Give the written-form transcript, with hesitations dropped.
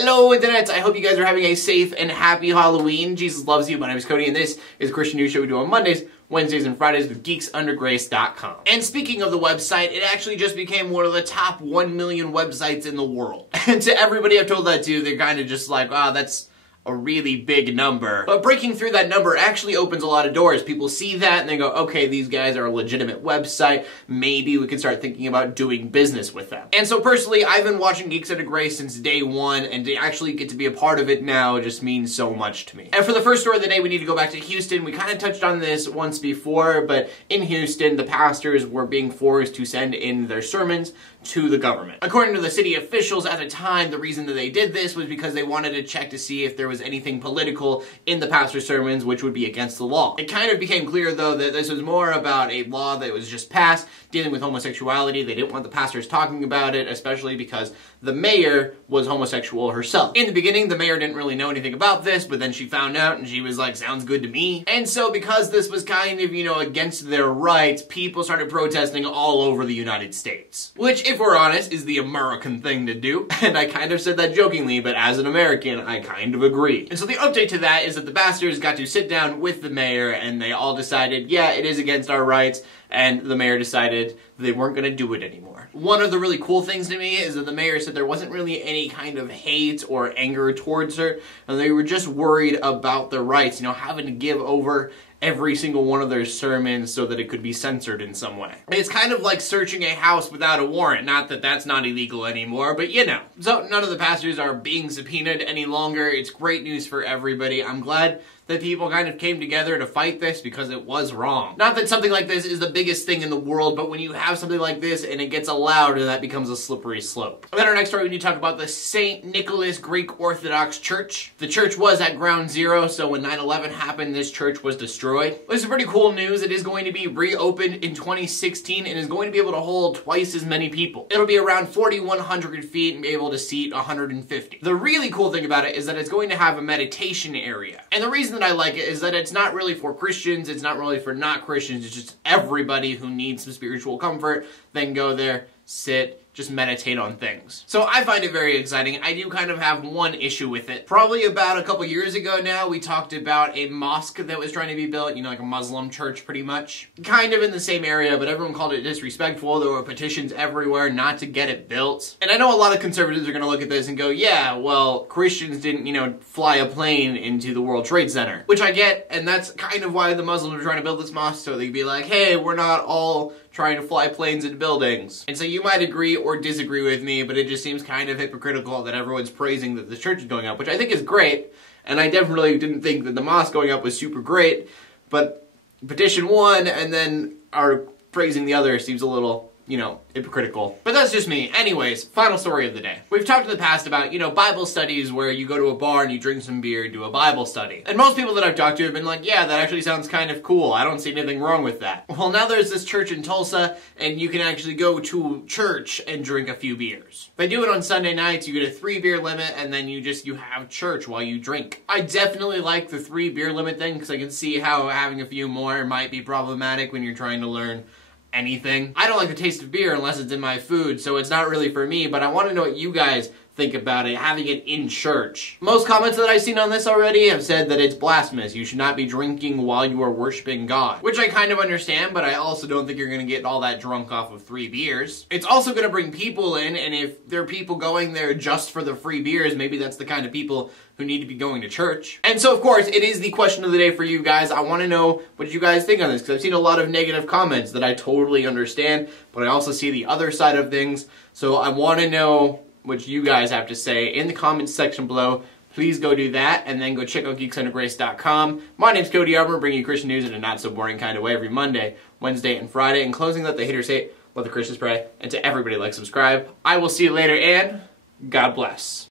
Hello Internet, I hope you guys are having a safe and happy Halloween. Jesus loves you. My name is Cody and this is a Christian news show we do on Mondays, Wednesdays, and Fridays with geeksundergrace.com. And speaking of the website, it actually just became one of the top 1 million websites in the world. And to everybody I've told that to, they're kind of just like, wow, that's a really big number. But breaking through that number actually opens a lot of doors. People see that and they go, okay, these guys are a legitimate website. Maybe we can start thinking about doing business with them. And so personally, I've been watching Geeks Under Grace since day one, and to actually get to be a part of it now just means so much to me. And for the first story of the day, we need to go back to Houston. We kind of touched on this once before, but in Houston, the pastors were being forced to send in their sermons to the government. According to the city officials at the time, the reason that they did this was because they wanted to check to see if there was anything political in the pastor's sermons which would be against the law. It kind of became clear though that this was more about a law that was just passed dealing with homosexuality. They didn't want the pastors talking about it, especially because the mayor was homosexual herself. In the beginning, the mayor didn't really know anything about this, but then she found out and she was like, sounds good to me. And so because this was kind of, against their rights, people started protesting all over the United States. Which, if we're honest, is the American thing to do. And I kind of said that jokingly, but as an American, I kind of agree. And so the update to that is that the pastors got to sit down with the mayor and they all decided, yeah, it is against our rights, and the mayor decided they weren't going to do it anymore. One of the really cool things to me is that the mayor said there wasn't really any kind of hate or anger towards her, and they were just worried about their rights, having to give over every single one of their sermons so that it could be censored in some way. It's kind of like searching a house without a warrant. Not that that's not illegal anymore, but So none of the pastors are being subpoenaed any longer. It's great news for everybody. I'm glad that people kind of came together to fight this because it was wrong. Not that something like this is the biggest thing in the world, but when you have something like this and it gets allowed, that becomes a slippery slope. And then our next story, we need to talk about the St. Nicholas Greek Orthodox Church. The church was at ground zero, so when 9/11 happened, this church was destroyed. This is pretty cool news. It is going to be reopened in 2016 and is going to be able to hold twice as many people. It'll be around 4,100 feet and be able to seat 150. The really cool thing about it is that it's going to have a meditation area. And the reason that I like it is that it's not really for Christians, it's not really for not Christians, it's just everybody who needs some spiritual comfort, then go there, sit, just meditate on things. So I find it very exciting. I do kind of have one issue with it. Probably about a couple years ago now, we talked about a mosque that was trying to be built, like a Muslim church pretty much. Kind of in the same area, but everyone called it disrespectful. There were petitions everywhere not to get it built. And I know a lot of conservatives are gonna look at this and go, yeah, well, Christians didn't, fly a plane into the World Trade Center. Which I get, and that's kind of why the Muslims are trying to build this mosque, so they could be like, hey, we're not all trying to fly planes into buildings. And so you might agree or disagree with me, but it just seems kind of hypocritical that everyone's praising that the church is going up, which I think is great, and I definitely didn't think that the mosque going up was super great, but petition one and then are praising the other seems a little, hypocritical. But that's just me. Anyways, final story of the day. We've talked in the past about, Bible studies where you go to a bar and you drink some beer and do a Bible study. And most people that I've talked to have been like, yeah, that actually sounds kind of cool. I don't see anything wrong with that. Well, now there's this church in Tulsa and you can actually go to church and drink a few beers. They do it on Sunday nights. You get a 3-beer limit and then you have church while you drink. I definitely like the 3-beer limit thing because I can see how having a few more might be problematic when you're trying to learn anything. I don't like the taste of beer unless it's in my food, so it's not really for me, but I want to know what you guys think about it, having it in church. Most comments that I've seen on this already have said that it's blasphemous. You should not be drinking while you are worshiping God, which I kind of understand, but I also don't think you're going to get all that drunk off of 3 beers. It's also going to bring people in, and if there are people going there just for the free beers, maybe that's the kind of people who need to be going to church. And so, of course, it is the question of the day for you guys. I want to know what you guys think on this, because I've seen a lot of negative comments that I totally understand, but I also see the other side of things, so I want to know what you guys have to say in the comments section below. Please go do that, and then go check out geeksundergrace.com. My name's Cody Armour, bringing you Christian news in a not-so-boring kind of way every Monday, Wednesday, and Friday. In closing, let the haters hate, let the Christians pray, and to everybody, like, subscribe. I will see you later, and God bless.